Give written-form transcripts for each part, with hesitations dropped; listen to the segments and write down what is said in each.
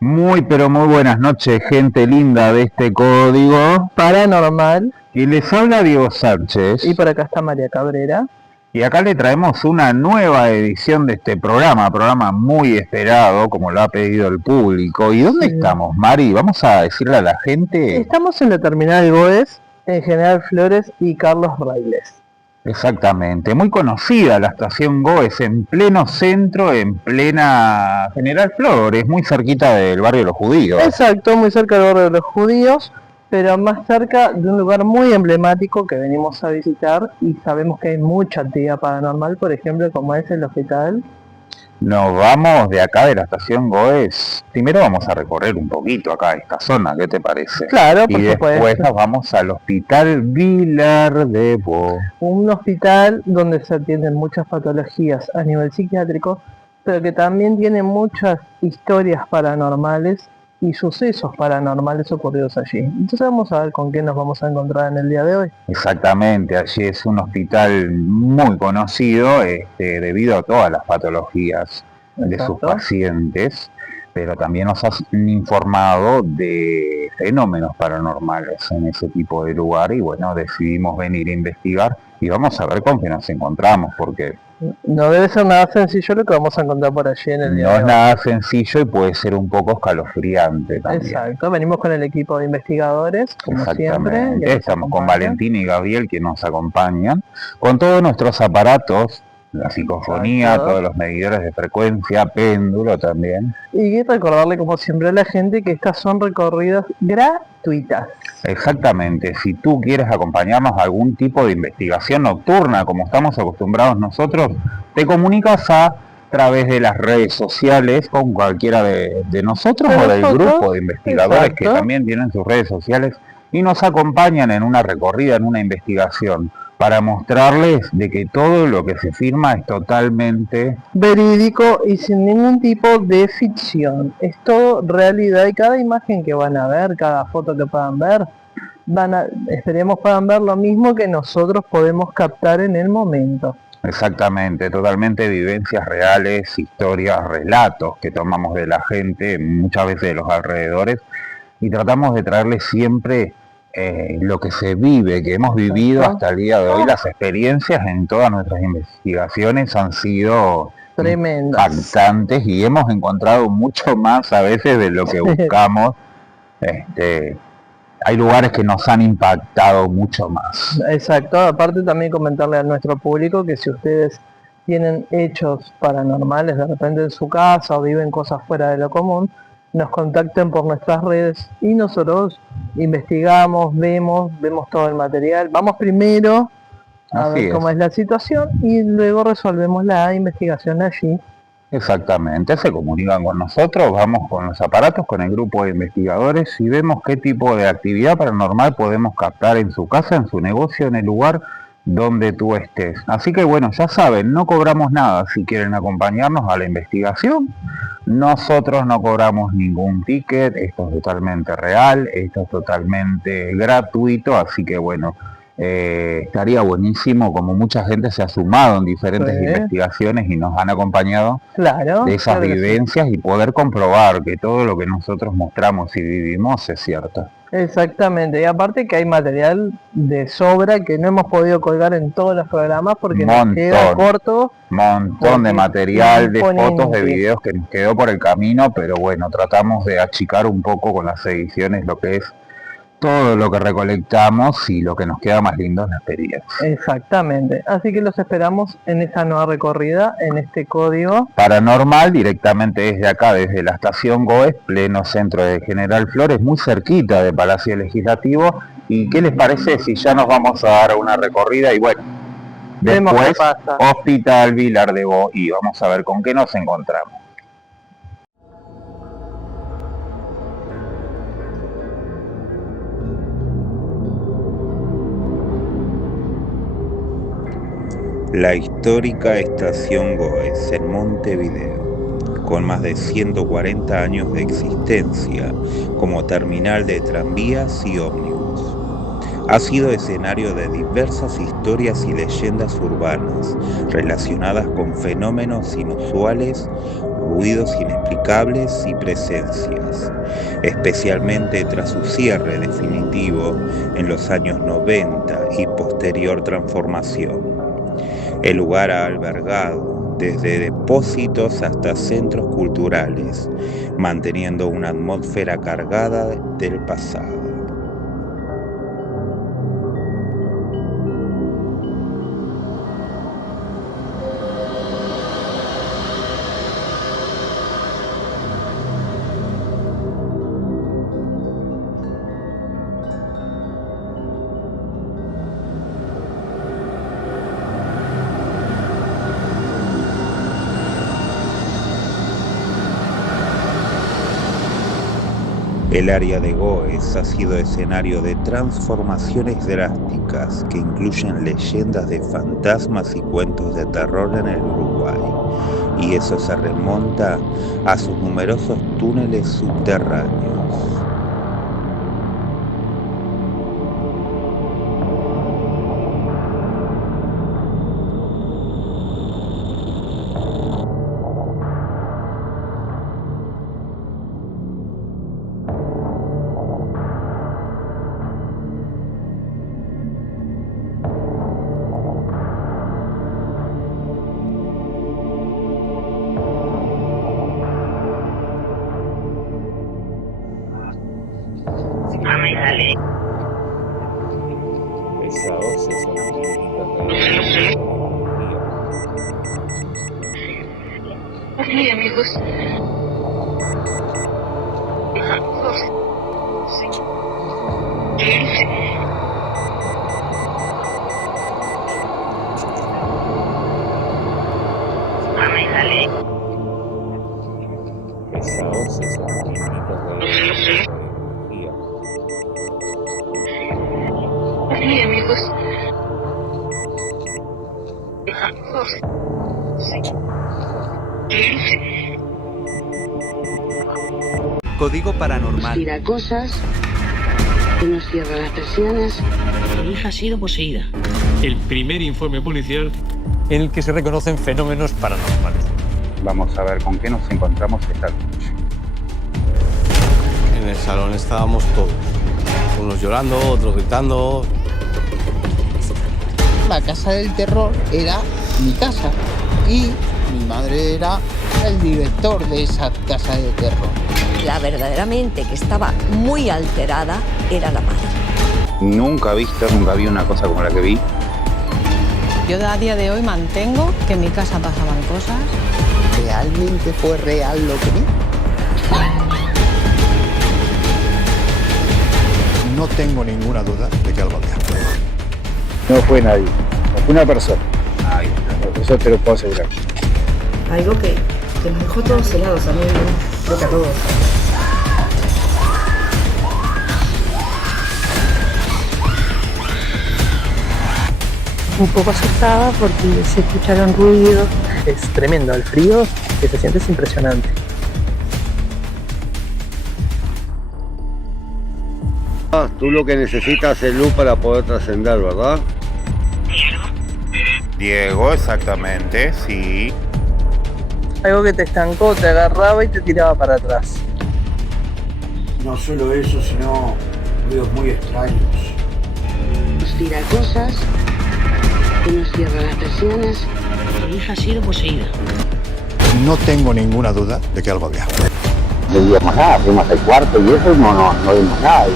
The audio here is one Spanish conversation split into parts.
Muy pero muy buenas noches, gente linda de este código. Paranormal. Y les habla Diego Sánchez. Y por acá está María Cabrera. Y acá le traemos una nueva edición de este programa muy esperado, como lo ha pedido el público. ¿Y dónde estamos, Mari? Vamos a decirle a la gente. Estamos en la terminal Goes, en General Flores y Carlos Railes. Exactamente, muy conocida la estación Goes, en pleno centro, en plena General Flores, muy cerquita del barrio de los judíos. Exacto, muy cerca del barrio de los judíos, pero más cerca de un lugar muy emblemático que venimos a visitar y sabemos que hay mucha actividad paranormal, por ejemplo, como es el hospital. Nos vamos de acá de la estación Goes. Primero vamos a recorrer un poquito acá esta zona, ¿qué te parece? Claro, por y después nos vamos al Hospital Vilar de Bo. Un hospital donde se atienden muchas patologías a nivel psiquiátrico, pero que también tiene muchas historias paranormales y sucesos paranormales ocurridos allí. Entonces vamos a ver con qué nos vamos a encontrar en el día de hoy. Exactamente, allí es un hospital muy conocido debido a todas las patologías de sus pacientes, pero también nos han informado de fenómenos paranormales en ese tipo de lugar y bueno, decidimos venir a investigar y vamos a ver con qué nos encontramos, porque no debe ser nada sencillo lo que vamos a encontrar por allí en el día de hoy. No es nada sencillo y puede ser un poco escalofriante también. Exacto, venimos con el equipo de investigadores, como siempre. Estamos con Valentín y Gabriel que nos acompañan, con todos nuestros aparatos, la psicofonía, todos los medidores de frecuencia, péndulo también. Y recordarle como siempre a la gente que estas son recorridas gratuitas. Exactamente, si tú quieres acompañarnos a algún tipo de investigación nocturna, como estamos acostumbrados nosotros, te comunicas a través de las redes sociales con cualquiera de nosotros o del grupo de investigadores que también tienen sus redes sociales y nos acompañan en una recorrida, en una investigación, para mostrarles de que todo lo que se firma es totalmente verídico y sin ningún tipo de ficción. Es todo realidad y cada imagen que van a ver, cada foto que puedan ver, esperemos puedan ver lo mismo que nosotros podemos captar en el momento. Exactamente, totalmente vivencias reales, historias, relatos que tomamos de la gente, muchas veces de los alrededores, y tratamos de traerles siempre lo que se vive, que hemos vivido hasta el día de hoy. Las experiencias en todas nuestras investigaciones han sido tremendas, impactantes, y hemos encontrado mucho más a veces de lo que buscamos. Hay lugares que nos han impactado mucho más. Exacto, aparte también comentarle a nuestro público que si ustedes tienen hechos paranormales de repente en su casa o viven cosas fuera de lo común, nos contacten por nuestras redes y nosotros investigamos, vemos todo el material. Vamos primero a ver cómo es la situación y luego resolvemos la investigación allí. Exactamente, se comunican con nosotros, vamos con los aparatos, con el grupo de investigadores y vemos qué tipo de actividad paranormal podemos captar en su casa, en su negocio, en el lugar donde tú estés. Así que bueno, ya saben, no cobramos nada si quieren acompañarnos a la investigación. Nosotros no cobramos ningún ticket, esto es totalmente real, esto es totalmente gratuito, así que bueno, estaría buenísimo, como mucha gente se ha sumado en diferentes investigaciones y nos han acompañado de esas vivencias y poder comprobar que todo lo que nosotros mostramos y vivimos es cierto. Exactamente, y aparte que hay material de sobra que no hemos podido colgar en todos los programas porque nos queda corto. Montón de material, de fotos, de videos que nos quedó por el camino, pero bueno, tratamos de achicar un poco con las ediciones lo que es todo lo que recolectamos y lo que nos queda más lindo es la experiencia. Exactamente, así que los esperamos en esta nueva recorrida, en este código paranormal, directamente desde acá, desde la estación Goes, pleno centro de General Flores, muy cerquita del Palacio Legislativo. ¿Y qué les parece si ya nos vamos a dar una recorrida y bueno, después Hospital Vilar de Bo y vamos a ver con qué nos encontramos? La histórica estación Goes en Montevideo, con más de 140 años de existencia como terminal de tranvías y ómnibus, ha sido escenario de diversas historias y leyendas urbanas relacionadas con fenómenos inusuales ruidos inexplicables y presencias, especialmente tras su cierre definitivo en los años 90 y posterior transformación. El lugar ha albergado desde depósitos hasta centros culturales, manteniendo una atmósfera cargada del pasado. El área de Goes ha sido escenario de transformaciones drásticas que incluyen leyendas de fantasmas y cuentos de terror en el Uruguay, y eso se remonta a sus numerosos túneles subterráneos. Esa voz es Sí, amigos. Esa voz es Sí, amigos. Código Paranormal. Tira cosas, que nos cierra las persianas. Mi hija ha sido poseída. El primer informe policial en el que se reconocen fenómenos paranormales. Vamos a ver con qué nos encontramos esta noche. En el salón estábamos todos, unos llorando, otros gritando. La casa del terror era mi casa y mi madre era el director de esa casa de terror. La verdaderamente que estaba muy alterada era la madre. Nunca vi una cosa como la que vi. Yo a día de hoy mantengo que en mi casa pasaban cosas. ¿Realmente fue real lo que vi? No tengo ninguna duda de que algo había. No fue nadie, no fue una persona. Eso te lo puedo asegurar. Algo que nos dejó todos helados, a mí creo que a todos. Un poco asustada porque se escucharon ruidos. Es tremendo, el frío que se siente es impresionante. Tú lo que necesitas es luz para poder trascender, ¿verdad? Diego, exactamente, sí. Algo que te estancó, te agarraba y te tiraba para atrás. No solo eso, sino ruidos muy extraños. Nos tira cosas, que nos cierra las persianas. Mi hija ha sido poseída. No tengo ninguna duda de que algo había. No vimos nada, fuimos al cuarto y eso no vimos nada.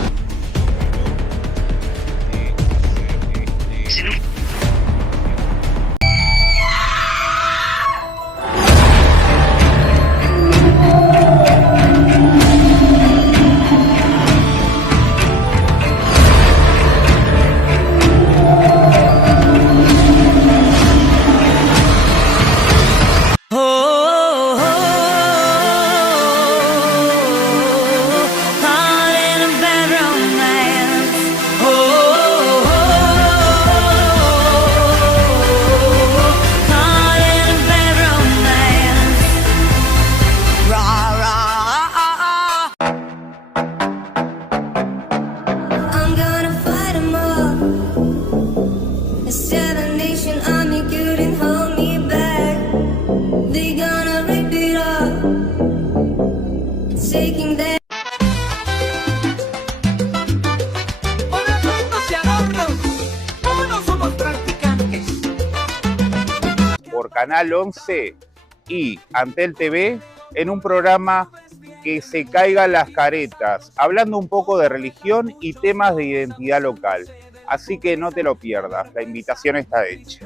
Hard in a bedroom. Por Canal 11 y Antel TV en un programa que se caigan las caretas, hablando un poco de religión y temas de identidad local. Así que no te lo pierdas, la invitación está hecha.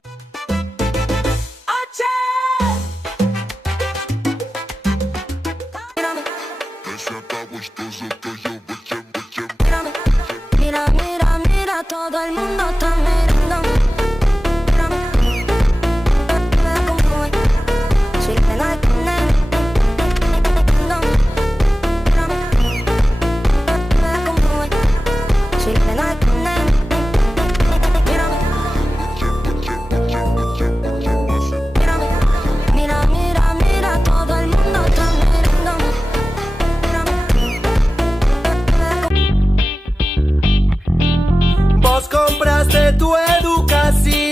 Mira, mira, mira, todo el mundo está mirando. Vos compraste tu educación,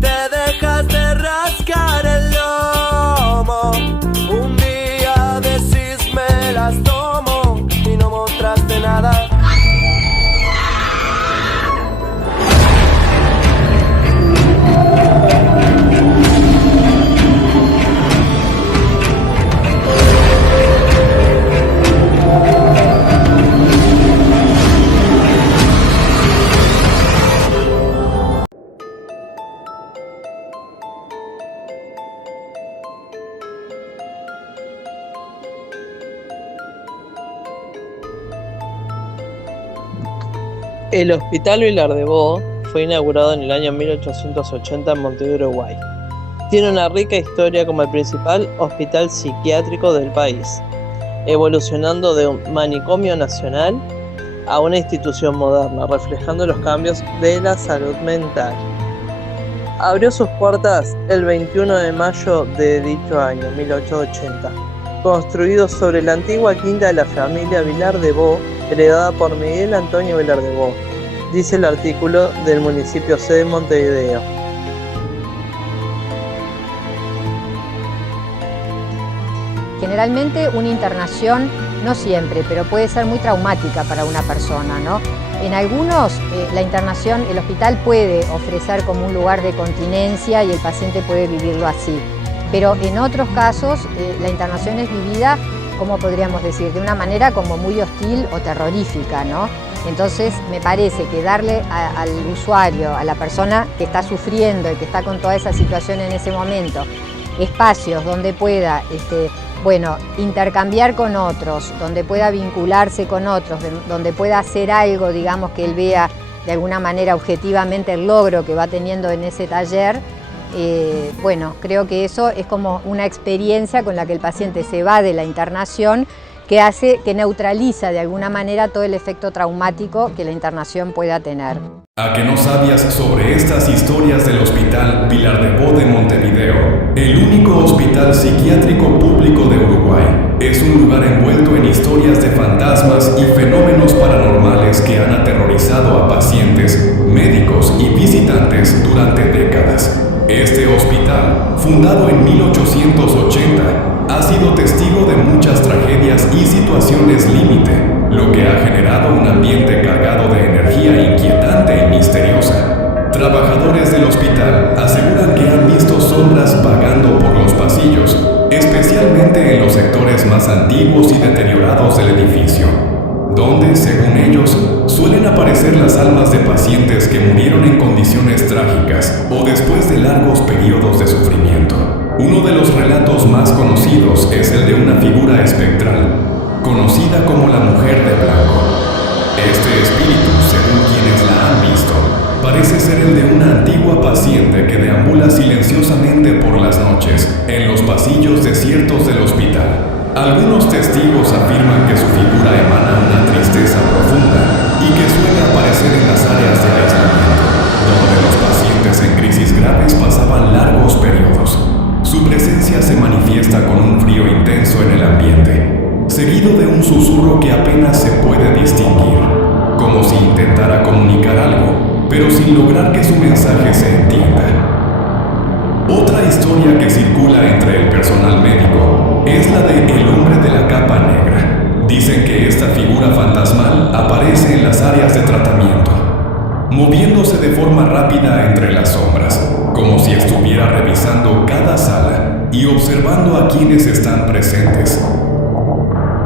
te dejaste rascar el lomo. Un día decís me las tomo y no mostraste nada. El Hospital Vilar de Bo fue inaugurado en el año 1880 en Montevideo, Uruguay. Tiene una rica historia como el principal hospital psiquiátrico del país, evolucionando de un manicomio nacional a una institución moderna, reflejando los cambios de la salud mental. Abrió sus puertas el 21 de mayo de dicho año, 1880, construido sobre la antigua quinta de la familia Vilar de Bo, heredada por Miguel Antonio Vilar de Bo, dice el artículo del municipio C de Montevideo. Generalmente una internación, no siempre, pero puede ser muy traumática para una persona, ¿no? En algunos, la internación, el hospital puede ofrecer como un lugar de continencia y el paciente puede vivirlo así. Pero en otros casos, la internación es vivida, ¿cómo podríamos decir?, de una manera como muy hostil o terrorífica, ¿no? Entonces me parece que darle al usuario, a la persona que está sufriendo y que está con toda esa situación en ese momento, espacios donde pueda intercambiar con otros, donde pueda vincularse con otros, donde pueda hacer algo, digamos, que él vea de alguna manera objetivamente el logro que va teniendo en ese taller. Creo que eso es como una experiencia con la que el paciente se va de la internación, que neutraliza de alguna manera todo el efecto traumático que la internación pueda tener. ¿A que no sabías sobre estas historias del Hospital Vilar de Bo de Montevideo? El único hospital psiquiátrico público de Uruguay. Es un lugar envuelto en historias de fantasmas y fenómenos paranormales que han aterrorizado a pacientes, médicos y visitantes durante décadas. Este hospital, fundado en 1880, ha sido testigo de muchas tragedias y situaciones límite, lo que ha generado un ambiente cargado de energía inquietante y misteriosa. Trabajadores del hospital aseguran que han visto sombras vagando por los pasillos, especialmente en los sectores más antiguos y deteriorados del edificio, donde, según ellos, suelen aparecer las almas de pacientes que murieron en condiciones trágicas o después de largos periodos de sufrimiento. Uno de los relatos más conocidos es el de una figura espectral, conocida como la Mujer de Blanco. Este espíritu, según quienes la han visto, parece ser el de una antigua paciente que deambula silenciosamente por las noches en los pasillos desiertos del hospital. Algunos testigos afirman que su figura emana una tristeza profunda y que suele aparecer en las áreas de aislamiento, donde los pacientes en crisis graves pasaban largos periodos. Su presencia se manifiesta con un frío intenso en el ambiente, seguido de un susurro que apenas se puede distinguir, como si intentara comunicar algo, pero sin lograr que su mensaje se entienda. Otra historia que circula entre el personal médico es la de el hombre de la capa negra. Dicen que esta figura fantasmal aparece en las áreas de tratamiento, moviéndose de forma rápida entre las sombras, como si estuviera revisando cada sala y observando a quienes están presentes.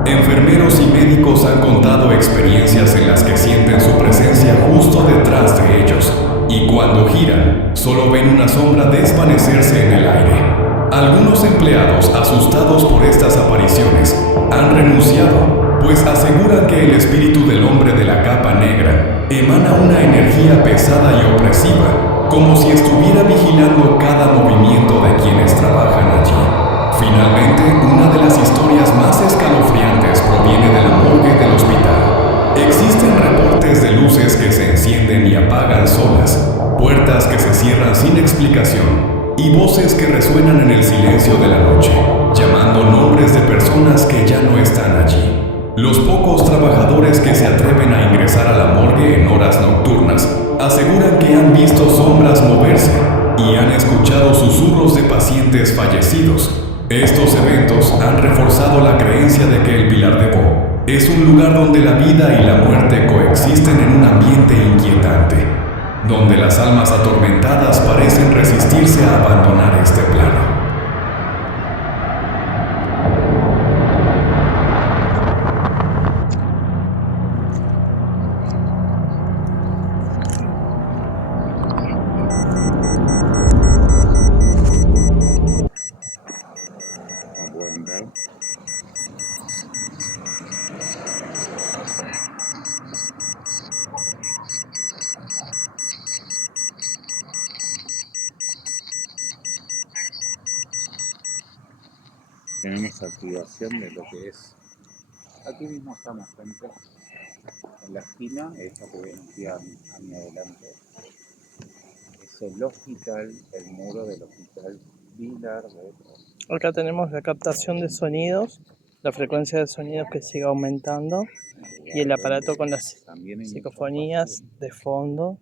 Enfermeros y médicos han contado experiencias en las que sienten su presencia justo detrás de ellos, y cuando giran, solo ven una sombra desvanecerse en el aire. Algunos empleados, asustados por estas apariciones, han renunciado, pues aseguran que el espíritu del hombre de la capa negra emana una energía pesada y opresiva, como si estuviera vigilando cada movimiento de quienes trabajan allí. Finalmente, una de las historias más escalofriantes proviene de la morgue del hospital. Existen reportes de luces que se encienden y apagan solas, puertas que se cierran sin explicación y voces que resuenan en el silencio de la noche, llamando nombres de personas que ya no están allí. Los pocos trabajadores que se atreven a ingresar a la morgue en horas nocturnas aseguran que han visto sombras moverse y han escuchado susurros de pacientes fallecidos. Estos eventos han reforzado la creencia de que el Vilar de Bo es un lugar donde la vida y la muerte coexisten en un ambiente inquietante, donde las almas atormentadas parecen resistirse a abandonar este plano. Tenemos activación de lo que es. Aquí mismo estamos, gente. En la esquina, esta que ven aquí a mi adelante, es el hospital, el muro del hospital Vilar de Bo. Acá tenemos la captación de sonidos, la frecuencia de sonidos que sigue aumentando y el aparato con las psicofonías de fondo.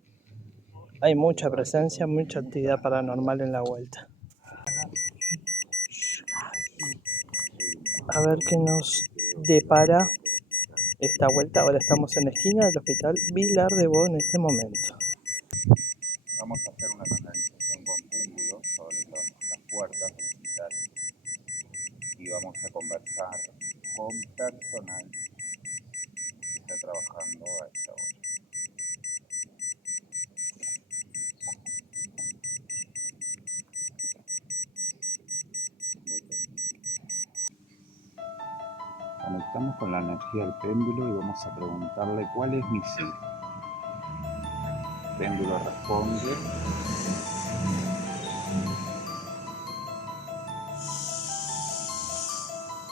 Hay mucha presencia, mucha actividad paranormal en la vuelta. A ver qué nos depara esta vuelta. Ahora estamos en la esquina del hospital Vilar de Bo en este momento. Vamos a hacer una canalización con péndulo sobre las puertas del hospital y vamos a conversar con personal que está trabajando a esta hora. Conectamos con la energía del péndulo y vamos a preguntarle cuál es mi sí. El péndulo responde.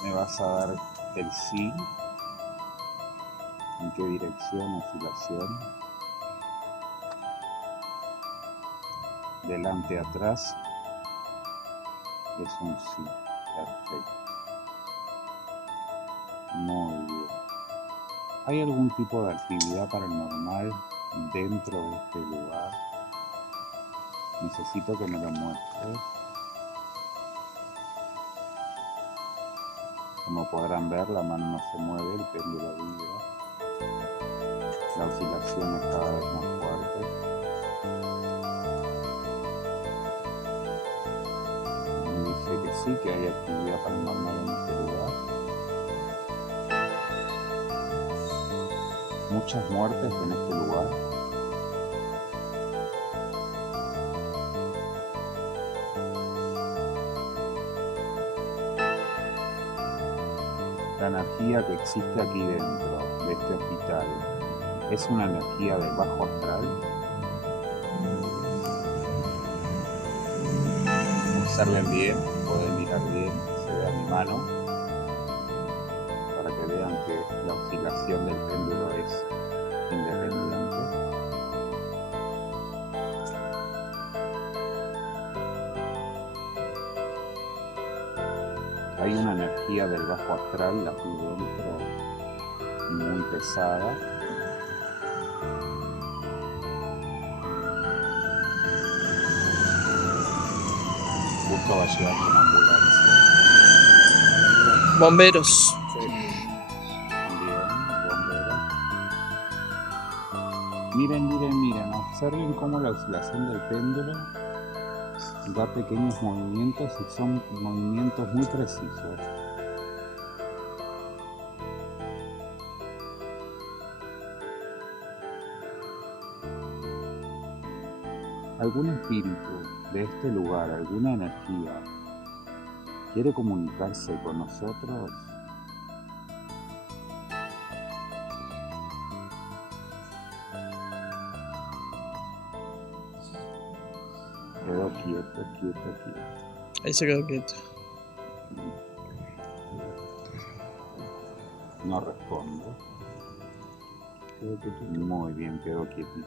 Me vas a dar el sí. ¿En qué dirección? Oscilación. Delante, atrás. Es un sí. Perfecto. Muy bien. ¿Hay algún tipo de actividad paranormal dentro de este lugar? Necesito que me lo muestres. Como podrán ver, la mano no se mueve, el péndulo vibra. La oscilación es cada vez más fuerte. Me dice que sí, que hay actividad paranormal en este lugar. Muchas muertes en este lugar. La energía que existe aquí dentro de este hospital es una energía del bajo astral. Observen bien, pueden mirar bien, se vea mi mano, para que vean que la oscilación del péndulo es independiente. Hay una energía del bajo astral aquí dentro, muy pesada. Esto va a llevar una ambulancia. Bomberos. Bien, bomberos. Miren, observen cómo la oscilación del péndulo da pequeños movimientos y son movimientos muy precisos. ¿Algún espíritu de este lugar, alguna energía, quiere comunicarse con nosotros? Quedó quieto. Ahí se quedó quieto. No responde. Quedó quieto. Muy bien, quedó quietito.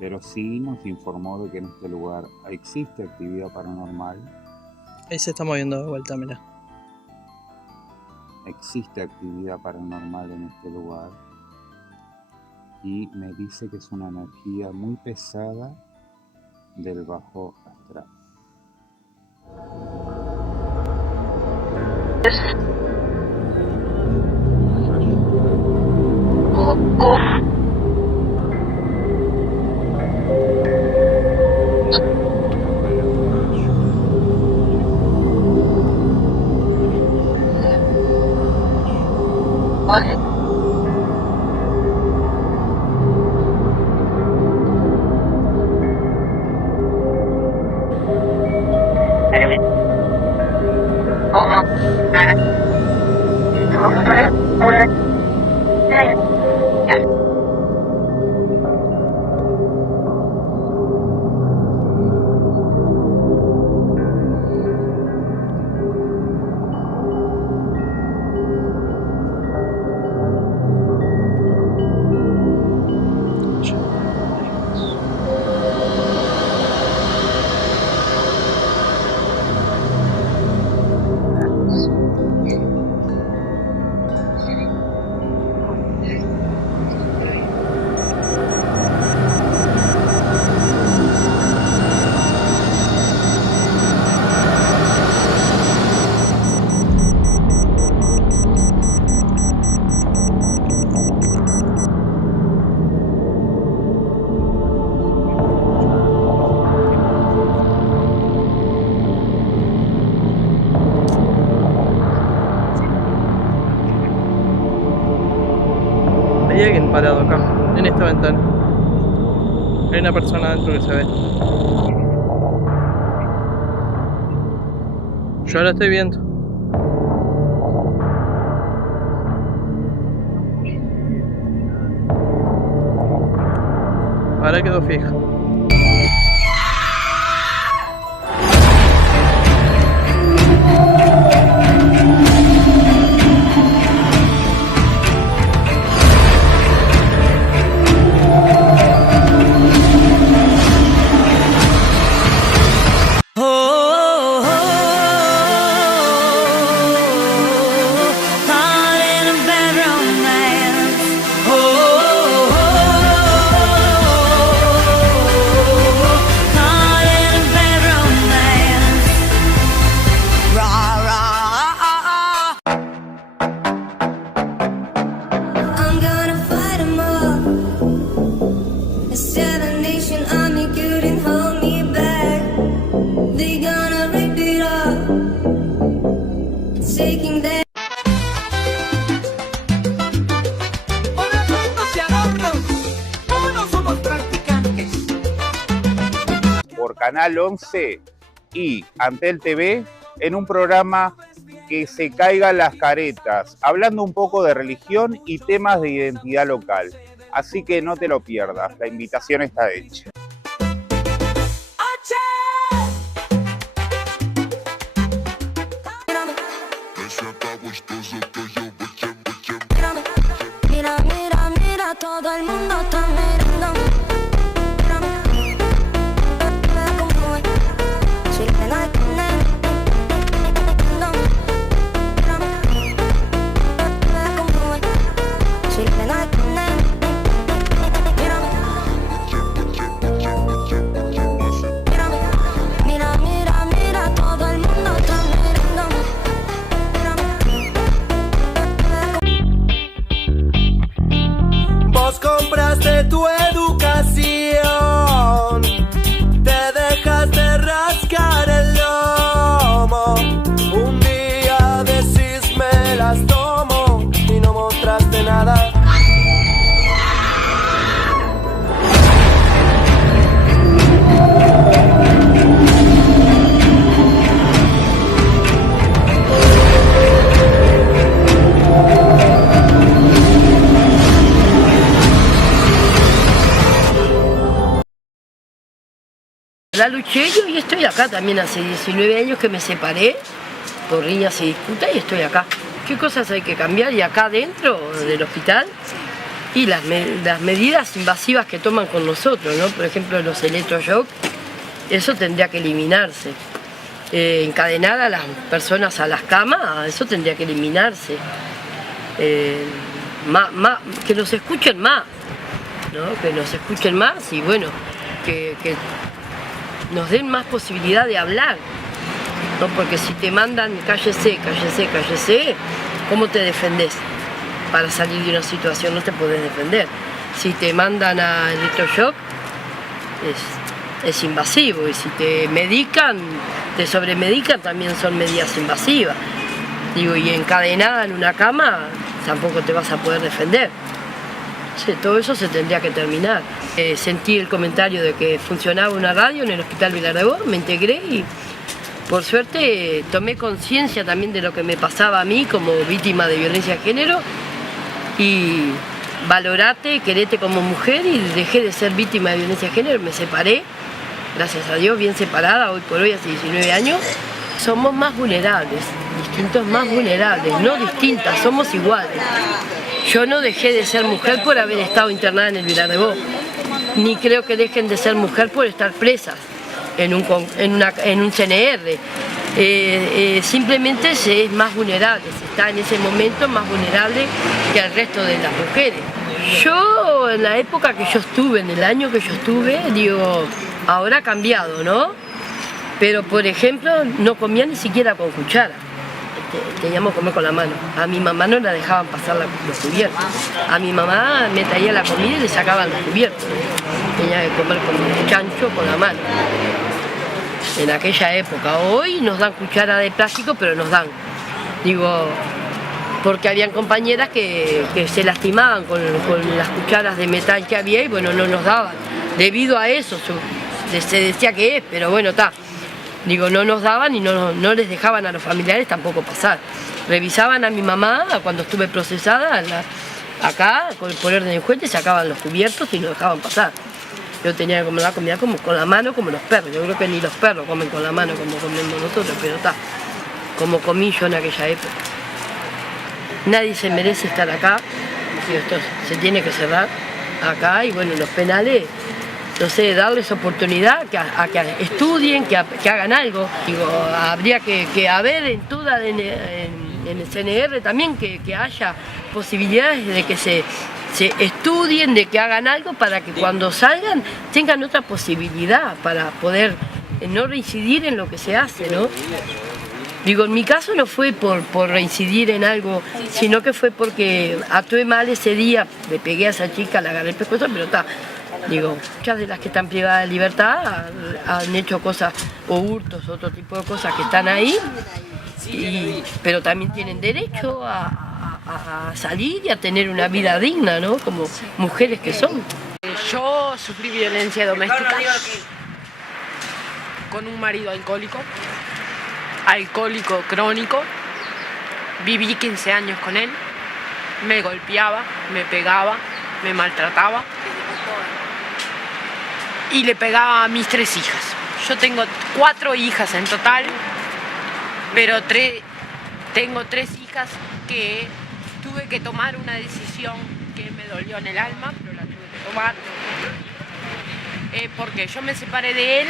Pero sí nos informó de que en este lugar existe actividad paranormal. Ahí se está moviendo de vuelta, mirá. Existe actividad paranormal en este lugar. Y me dice que es una energía muy pesada del bajo astral. Hay alguien parado acá, en esta ventana. Hay una persona adentro que se ve. Yo la estoy viendo. Ahora quedó fija. Por Canal 11 y Antel TV en un programa que se caigan las caretas, hablando un poco de religión y temas de identidad local. Así que no te lo pierdas, la invitación está hecha. Mira, mira, mira, todo el mundo está mirando. Mira, mira, mira, de tu educación, te dejaste rascar el lomo. Un día decís me las tomo y no mostraste nada. La luché yo y estoy acá también hace 19 años que me separé por riñas y disputas y estoy acá. ¿Qué cosas hay que cambiar? Y acá dentro del hospital y las medidas invasivas que toman con nosotros, ¿no? Por ejemplo, los electroshocks, eso tendría que eliminarse. Encadenar a las personas a las camas, eso tendría que eliminarse. Que nos escuchen más, ¿no? Que nos escuchen más y bueno, que nos den más posibilidad de hablar, ¿no? Porque si te mandan cállese, cállese, cállese, ¿cómo te defendés? Para salir de una situación no te podés defender. Si te mandan a electroshock, es invasivo, y si te medican, te sobremedican, también son medidas invasivas. Digo, y encadenada en una cama, tampoco te vas a poder defender. Sí, todo eso se tendría que terminar. Sentí el comentario de que funcionaba una radio en el Hospital Vilar de Bo, me integré y por suerte tomé conciencia también de lo que me pasaba a mí como víctima de violencia de género y valorate, querete como mujer y dejé de ser víctima de violencia de género, me separé, gracias a Dios, bien separada, hoy por hoy hace 19 años. Somos más vulnerables, distintos más vulnerables, no distintas, somos iguales. Yo no dejé de ser mujer por haber estado internada en el Vilar de Bo, ni creo que dejen de ser mujer por estar presas en un CNR. Simplemente se es más vulnerable, se está en ese momento más vulnerable que el resto de las mujeres. Yo, en la época que yo estuve, en el año que yo estuve, digo, ahora ha cambiado, ¿no? Pero, por ejemplo, no comía ni siquiera con cuchara. Teníamos que comer con la mano. A mi mamá no la dejaban pasar los cubiertos. A mi mamá me traía la comida y le sacaban los cubiertos. Tenía que comer con chancho con la mano. En aquella época. Hoy nos dan cuchara de plástico, pero nos dan. Digo, porque habían compañeras que se lastimaban con las cucharas de metal que había y bueno, no nos daban. Debido a eso se decía que es, pero bueno, está. Digo, no nos daban y no les dejaban a los familiares tampoco pasar. Revisaban a mi mamá cuando estuve procesada acá, por orden de juez, sacaban los cubiertos y nos dejaban pasar. Yo tenía que comer la comida como con la mano como los perros. Yo creo que ni los perros comen con la mano como comemos nosotros, pero está, como comí yo en aquella época. Nadie se merece estar acá. Digo, esto se tiene que cerrar acá y bueno, los penales, no sé, darles oportunidad a que estudien, que hagan algo. Digo, habría que haber en el CNR también que haya posibilidades de que se estudien, de que hagan algo para que cuando salgan tengan otra posibilidad para poder no reincidir en lo que se hace, ¿no? Digo, en mi caso no fue por reincidir en algo, sino que fue porque actué mal ese día, le pegué a esa chica, la agarré el pescuezo, pero está. Digo, muchas de las que están privadas de libertad han hecho cosas, o hurtos, otro tipo de cosas que están ahí, pero también tienen derecho a salir y a tener una vida digna, ¿no? Como mujeres que son. Yo sufrí violencia doméstica con un marido alcohólico crónico. Viví 15 años con él, me golpeaba, me pegaba, me maltrataba. Y le pegaba a mis 3 hijas. Yo tengo 4 hijas en total, pero tengo 3 hijas que tuve que tomar una decisión que me dolió en el alma, pero la tuve que tomar. Porque yo me separé de él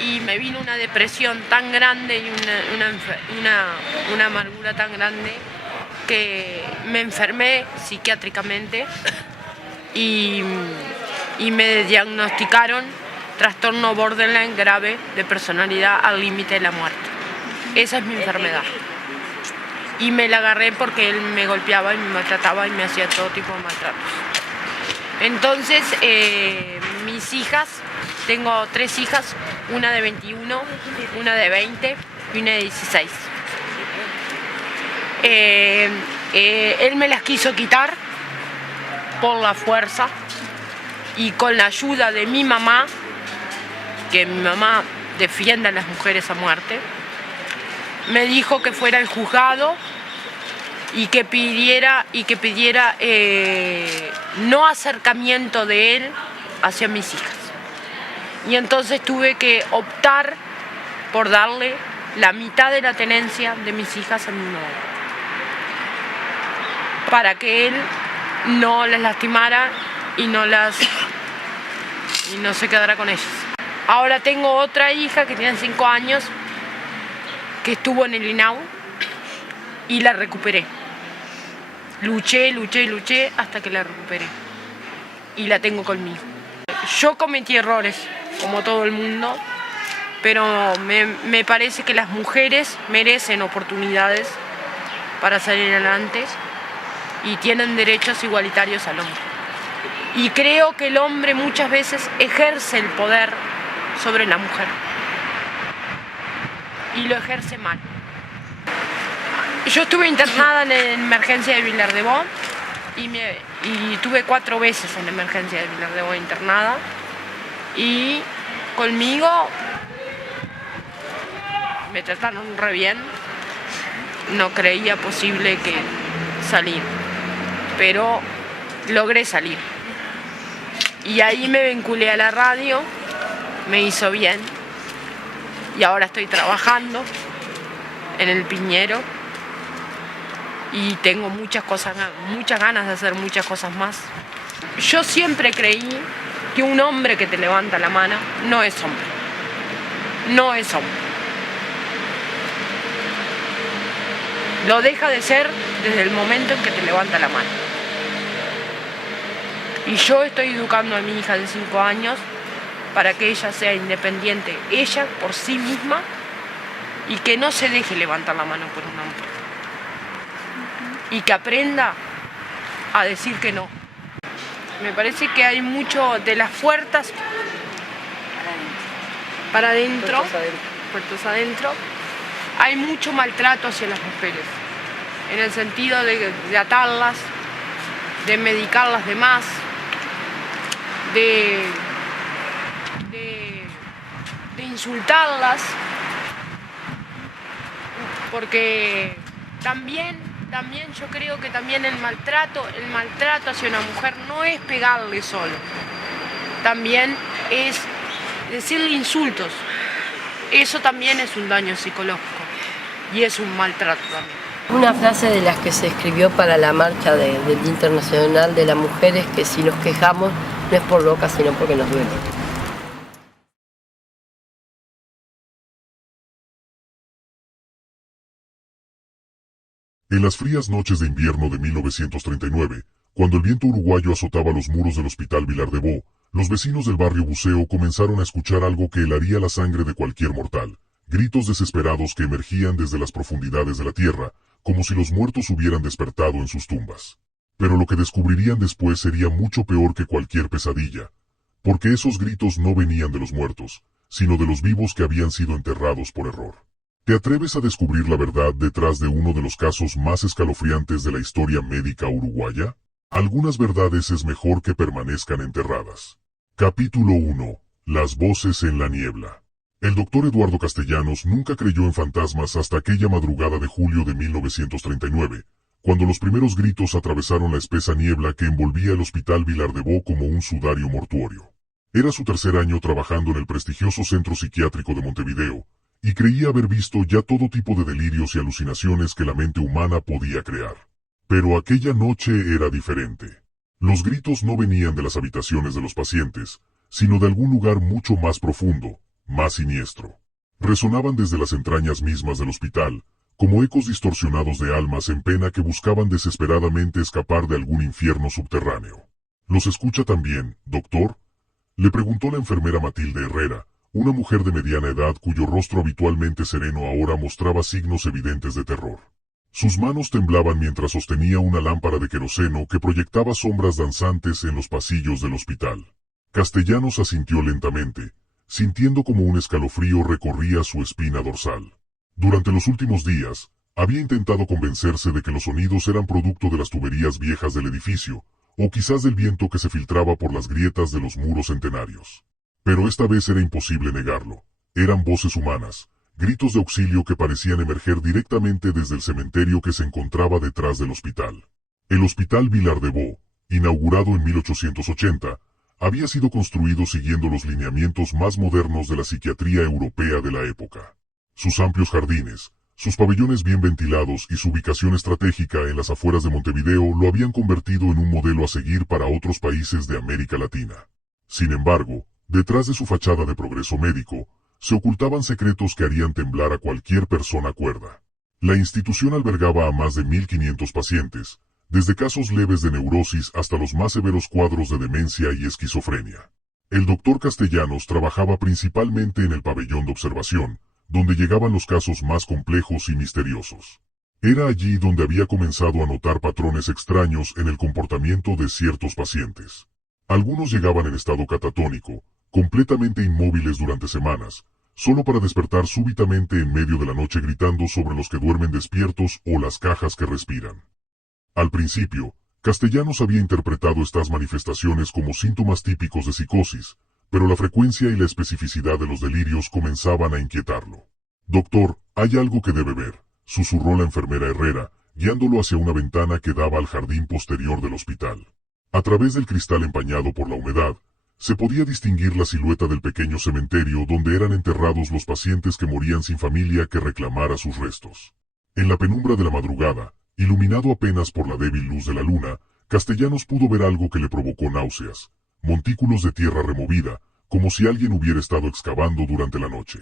y me vino una depresión tan grande y una amargura tan grande que me enfermé psiquiátricamente y me diagnosticaron trastorno borderline grave de personalidad al límite de la muerte. Esa es mi enfermedad. Y me la agarré porque él me golpeaba y me maltrataba y me hacía todo tipo de maltratos. Entonces, mis hijas, tengo 3 hijas, una de 21, una de 20 y una de 16. Él me las quiso quitar por la fuerza y con la ayuda de mi mamá, que mi mamá defiende a las mujeres a muerte, me dijo que fuera al juzgado y que pidiera no acercamiento de él hacia mis hijas. Y entonces tuve que optar por darle la mitad de la tenencia de mis hijas a mi mamá, para que él no las lastimara y no se quedara con ellas. Ahora tengo otra hija que tiene 5 años, que estuvo en el INAU y la recuperé. Luché hasta que la recuperé y la tengo conmigo. Yo cometí errores, como todo el mundo, pero me parece que las mujeres merecen oportunidades para salir adelante y tienen derechos igualitarios al hombre. Y creo que el hombre muchas veces ejerce el poder sobre la mujer y lo ejerce mal. Yo estuve internada en la emergencia de Vilar de Bo y tuve 4 veces en la emergencia de Vilar de Bo internada, y conmigo me trataron re bien. No creía posible que salir, pero logré salir. Y ahí me vinculé a la radio, me hizo bien, y ahora estoy trabajando en el Piñero y tengo muchas ganas de hacer muchas cosas más. Yo siempre creí que un hombre que te levanta la mano no es hombre. No es hombre. Lo deja de ser desde el momento en que te levanta la mano. Y yo estoy educando a mi hija de 5 años para que ella sea independiente, ella por sí misma, y que no se deje levantar la mano por un hombre. Y que aprenda a decir que no. Me parece que hay mucho de las puertas para adentro, puertas adentro, hay mucho maltrato hacia las mujeres, en el sentido de atarlas, de medicarlas de más, de insultarlas, porque también yo creo que también el maltrato hacia una mujer no es pegarle solo, también es decirle insultos. Eso también es un daño psicológico y es un maltrato también. Una frase de las que se escribió para la marcha del Día Internacional de la Mujer es que si nos quejamos no es por locas, sino porque nos duele. En las frías noches de invierno de 1939, cuando el viento uruguayo azotaba los muros del Hospital Vilar de Bo, los vecinos del barrio Buceo comenzaron a escuchar algo que helaría la sangre de cualquier mortal, gritos desesperados que emergían desde las profundidades de la tierra, como si los muertos hubieran despertado en sus tumbas. Pero lo que descubrirían después sería mucho peor que cualquier pesadilla, porque esos gritos no venían de los muertos, sino de los vivos que habían sido enterrados por error. ¿Te atreves a descubrir la verdad detrás de uno de los casos más escalofriantes de la historia médica uruguaya? Algunas verdades es mejor que permanezcan enterradas. Capítulo 1. Las voces en la niebla. El doctor Eduardo Castellanos nunca creyó en fantasmas hasta aquella madrugada de julio de 1939, cuando los primeros gritos atravesaron la espesa niebla que envolvía el Hospital Vilar de Bo como un sudario mortuorio. Era su 3er año trabajando en el prestigioso Centro Psiquiátrico de Montevideo, y creía haber visto ya todo tipo de delirios y alucinaciones que la mente humana podía crear. Pero aquella noche era diferente. Los gritos no venían de las habitaciones de los pacientes, sino de algún lugar mucho más profundo, más siniestro. Resonaban desde las entrañas mismas del hospital, como ecos distorsionados de almas en pena que buscaban desesperadamente escapar de algún infierno subterráneo. ¿Los escucha también, doctor?, le preguntó la enfermera Matilde Herrera, una mujer de mediana edad cuyo rostro habitualmente sereno ahora mostraba signos evidentes de terror. Sus manos temblaban mientras sostenía una lámpara de queroseno que proyectaba sombras danzantes en los pasillos del hospital. Castellanos asintió lentamente, sintiendo como un escalofrío recorría su espina dorsal. Durante los últimos días, había intentado convencerse de que los sonidos eran producto de las tuberías viejas del edificio, o quizás del viento que se filtraba por las grietas de los muros centenarios. Pero esta vez era imposible negarlo. Eran voces humanas, gritos de auxilio que parecían emerger directamente desde el cementerio que se encontraba detrás del hospital. El Hospital Vilar de Bo, inaugurado en 1880, había sido construido siguiendo los lineamientos más modernos de la psiquiatría europea de la época. Sus amplios jardines, sus pabellones bien ventilados y su ubicación estratégica en las afueras de Montevideo lo habían convertido en un modelo a seguir para otros países de América Latina. Sin embargo, detrás de su fachada de progreso médico, se ocultaban secretos que harían temblar a cualquier persona cuerda. La institución albergaba a más de 1.500 pacientes, desde casos leves de neurosis hasta los más severos cuadros de demencia y esquizofrenia. El doctor Castellanos trabajaba principalmente en el pabellón de observación, donde llegaban los casos más complejos y misteriosos. Era allí donde había comenzado a notar patrones extraños en el comportamiento de ciertos pacientes. Algunos llegaban en estado catatónico, completamente inmóviles durante semanas, solo para despertar súbitamente en medio de la noche gritando sobre los que duermen despiertos o las cajas que respiran. Al principio, Castellanos había interpretado estas manifestaciones como síntomas típicos de psicosis, pero la frecuencia y la especificidad de los delirios comenzaban a inquietarlo. «Doctor, hay algo que debe ver», susurró la enfermera Herrera, guiándolo hacia una ventana que daba al jardín posterior del hospital. A través del cristal empañado por la humedad, se podía distinguir la silueta del pequeño cementerio donde eran enterrados los pacientes que morían sin familia que reclamara sus restos. En la penumbra de la madrugada, iluminado apenas por la débil luz de la luna, Castellanos pudo ver algo que le provocó náuseas, montículos de tierra removida, como si alguien hubiera estado excavando durante la noche.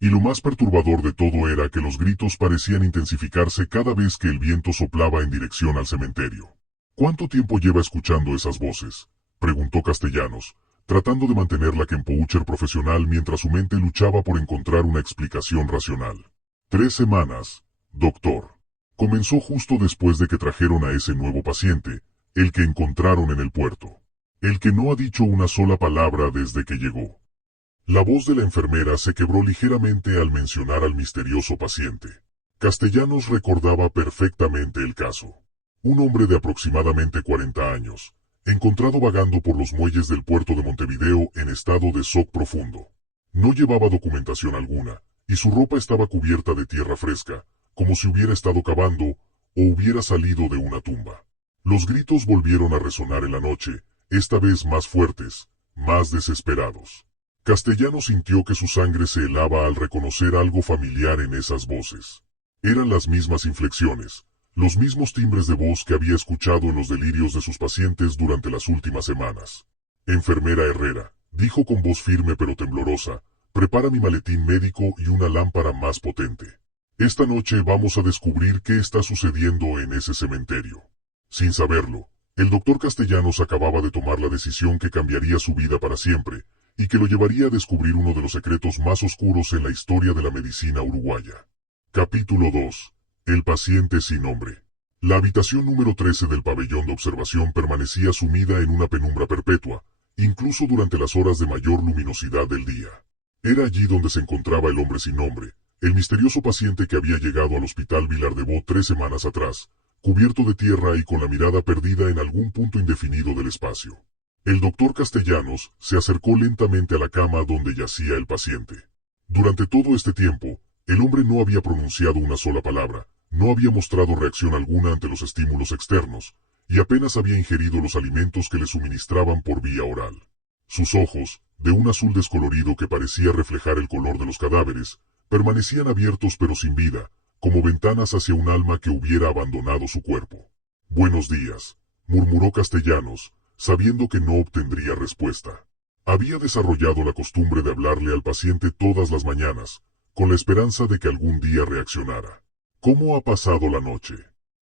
Y lo más perturbador de todo era que los gritos parecían intensificarse cada vez que el viento soplaba en dirección al cementerio. «¿Cuánto tiempo lleva escuchando esas voces?», preguntó Castellanos, tratando de mantener la Kempoucher profesional mientras su mente luchaba por encontrar una explicación racional. 3 semanas, doctor. Comenzó justo después de que trajeron a ese nuevo paciente, el que encontraron en el puerto. El que no ha dicho una sola palabra desde que llegó». La voz de la enfermera se quebró ligeramente al mencionar al misterioso paciente. Castellanos recordaba perfectamente el caso. Un hombre de aproximadamente 40 años, encontrado vagando por los muelles del puerto de Montevideo en estado de shock profundo. No llevaba documentación alguna, y su ropa estaba cubierta de tierra fresca, como si hubiera estado cavando, o hubiera salido de una tumba. Los gritos volvieron a resonar en la noche, esta vez más fuertes, más desesperados. Castellanos sintió que su sangre se helaba al reconocer algo familiar en esas voces. Eran las mismas inflexiones, los mismos timbres de voz que había escuchado en los delirios de sus pacientes durante las últimas semanas. «Enfermera Herrera», dijo con voz firme pero temblorosa, «prepara mi maletín médico y una lámpara más potente. Esta noche vamos a descubrir qué está sucediendo en ese cementerio». Sin saberlo, el doctor Castellanos acababa de tomar la decisión que cambiaría su vida para siempre, y que lo llevaría a descubrir uno de los secretos más oscuros en la historia de la medicina uruguaya. Capítulo 2. El paciente sin nombre. La habitación número 13 del pabellón de observación permanecía sumida en una penumbra perpetua, incluso durante las horas de mayor luminosidad del día. Era allí donde se encontraba el hombre sin nombre, el misterioso paciente que había llegado al Hospital Vilar de Bo 3 semanas atrás, cubierto de tierra y con la mirada perdida en algún punto indefinido del espacio. El doctor Castellanos se acercó lentamente a la cama donde yacía el paciente. Durante todo este tiempo, el hombre no había pronunciado una sola palabra, no había mostrado reacción alguna ante los estímulos externos, y apenas había ingerido los alimentos que le suministraban por vía oral. Sus ojos, de un azul descolorido que parecía reflejar el color de los cadáveres, permanecían abiertos pero sin vida, como ventanas hacia un alma que hubiera abandonado su cuerpo. «Buenos días», murmuró Castellanos, sabiendo que no obtendría respuesta. Había desarrollado la costumbre de hablarle al paciente todas las mañanas, con la esperanza de que algún día reaccionara. ¿Cómo ha pasado la noche?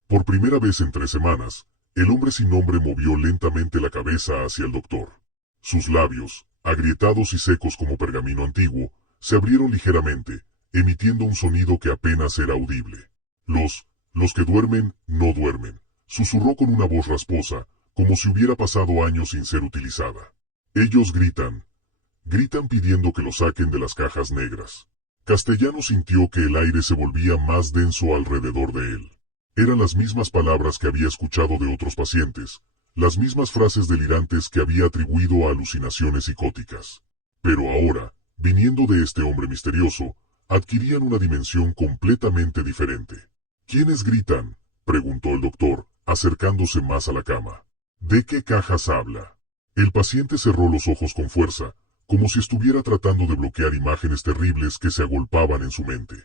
Por primera vez en 3 semanas, el hombre sin nombre movió lentamente la cabeza hacia el doctor. Sus labios, agrietados y secos como pergamino antiguo, se abrieron ligeramente, emitiendo un sonido que apenas era audible. Los Los que duermen, no duermen, susurró con una voz rasposa, como si hubiera pasado años sin ser utilizada. Ellos gritan pidiendo que lo saquen de las cajas negras. Castellanos sintió que el aire se volvía más denso alrededor de él. Eran las mismas palabras que había escuchado de otros pacientes, las mismas frases delirantes que había atribuido a alucinaciones psicóticas. Pero ahora, viniendo de este hombre misterioso, adquirían una dimensión completamente diferente. ¿Quiénes gritan?, preguntó el doctor, acercándose más a la cama. ¿De qué cajas habla? El paciente cerró los ojos con fuerza, como si estuviera tratando de bloquear imágenes terribles que se agolpaban en su mente.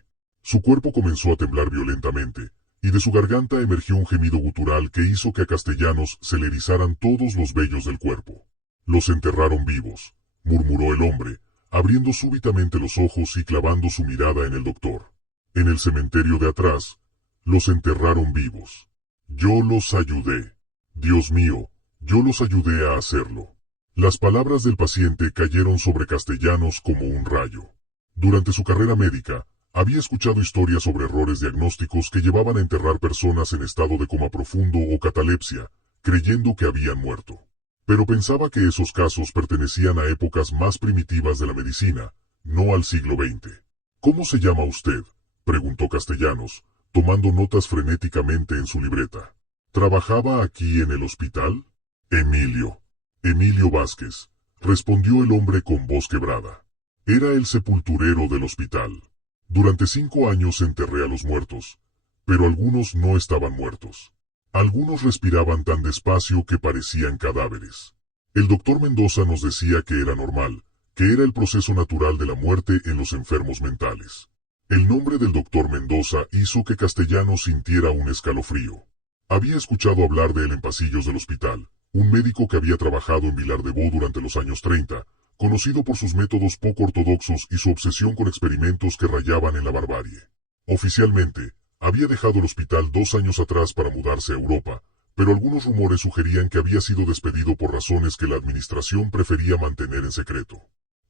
Su cuerpo comenzó a temblar violentamente, y de su garganta emergió un gemido gutural que hizo que a Castellanos se le erizaran todos los vellos del cuerpo. Los enterraron vivos, murmuró el hombre, abriendo súbitamente los ojos y clavando su mirada en el doctor. En el cementerio de atrás, los enterraron vivos. Yo los ayudé. Dios mío, yo los ayudé a hacerlo. Las palabras del paciente cayeron sobre Castellanos como un rayo. Durante su carrera médica, había escuchado historias sobre errores diagnósticos que llevaban a enterrar personas en estado de coma profundo o catalepsia, creyendo que habían muerto. Pero pensaba que esos casos pertenecían a épocas más primitivas de la medicina, no al siglo XX. ¿Cómo se llama usted?, preguntó Castellanos, tomando notas frenéticamente en su libreta. ¿Trabajaba aquí en el hospital? Emilio Vázquez, respondió el hombre con voz quebrada. Era el sepulturero del hospital. Durante 5 años enterré a los muertos, pero algunos no estaban muertos. Algunos respiraban tan despacio que parecían cadáveres. El doctor Mendoza nos decía que era normal, que era el proceso natural de la muerte en los enfermos mentales. El nombre del doctor Mendoza hizo que Castellanos sintiera un escalofrío. Había escuchado hablar de él en pasillos del hospital, un médico que había trabajado en Vilar de Bo durante los años 30, conocido por sus métodos poco ortodoxos y su obsesión con experimentos que rayaban en la barbarie. Oficialmente, había dejado el hospital 2 años atrás para mudarse a Europa, pero algunos rumores sugerían que había sido despedido por razones que la administración prefería mantener en secreto.